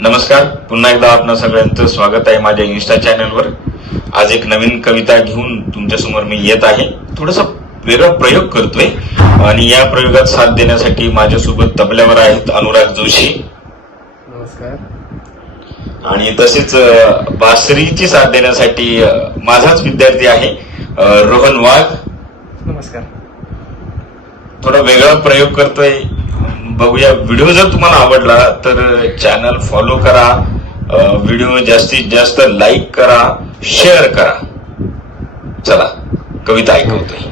नमस्कार. पुन्हा एकदा आपणा सगळ्यांचं स्वागत आहे माझ्या इन्स्टा चॅनलवर आज एक नवीन कविता घेऊन तुमच्यासमोर मी येत आहे. थोडासा वेगळा प्रयोग करतोय आणि या प्रयोगात साथ देण्यासाठी माझ्यासोबत तबल्यावर आहेत अनुराग जोशी. नमस्कार. आणि तसेच बासरीची साथ देण्यासाठी माझाच विद्यार्थी आहे रोहन वाघ. नमस्कार. थोडा वेगळा प्रयोग करतोय. बघूया. व्हिडिओ जर तुम्हाला आवडला तर चॅनल फॉलो करा. व्हिडिओ जास्तीत जास्त लाईक करा शेअर करा. चला कविता ऐकवतोय.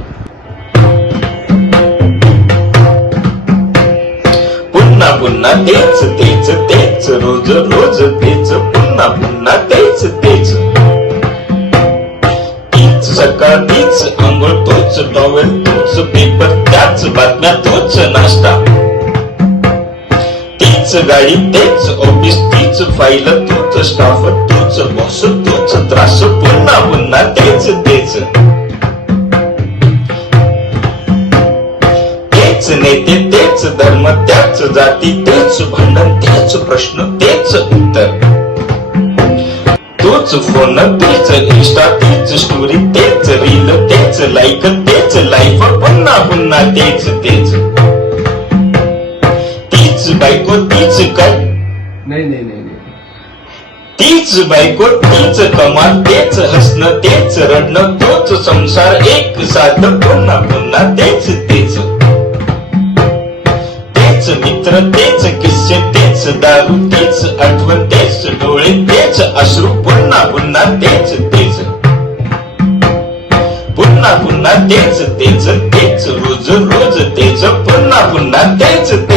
पुन्हा पुन्हा तेच तेच तेच रोज रोज तेच पुन्हा पुन्हा तेच तेच. तीच सकाळ तीच आंघोळ तोच टॉवेल तोच पेपर त्याच बातम्या तोच नाश्ता. तीच गाडी तेच ऑफिस तीच फाईल तोच स्टाफ तोच बॉस तोच त्रास पुन्हा पुन्हा तेच तेच. तेच नेते तेच धर्म त्याच जाती तेच भांडण तेच प्रश्न तेच उत्तर. तोच फोन तेच इंस्टा तेच स्टोरी तेच रील तेच लाईक तेच लाईफ पुन्हा पुन्हा तेच तेच. तीच बायको तीच नाही नाही नाही नाही. तीच बायको तीच कमाल तेच हसणं तेच रडणं तोच संसार एक साथ पुन्हा पुन्हा तेच तेच. तेच मित्र तेच किस्से तेच दारू तेच आठवण तेच डोळे तेच अश्रू पुन्हा पुन्हा तेच तेच. पुन्हा पुन्हा तेच तेच तेच रोज रोज तेच पुन्हा पुन्हा तेच तेच.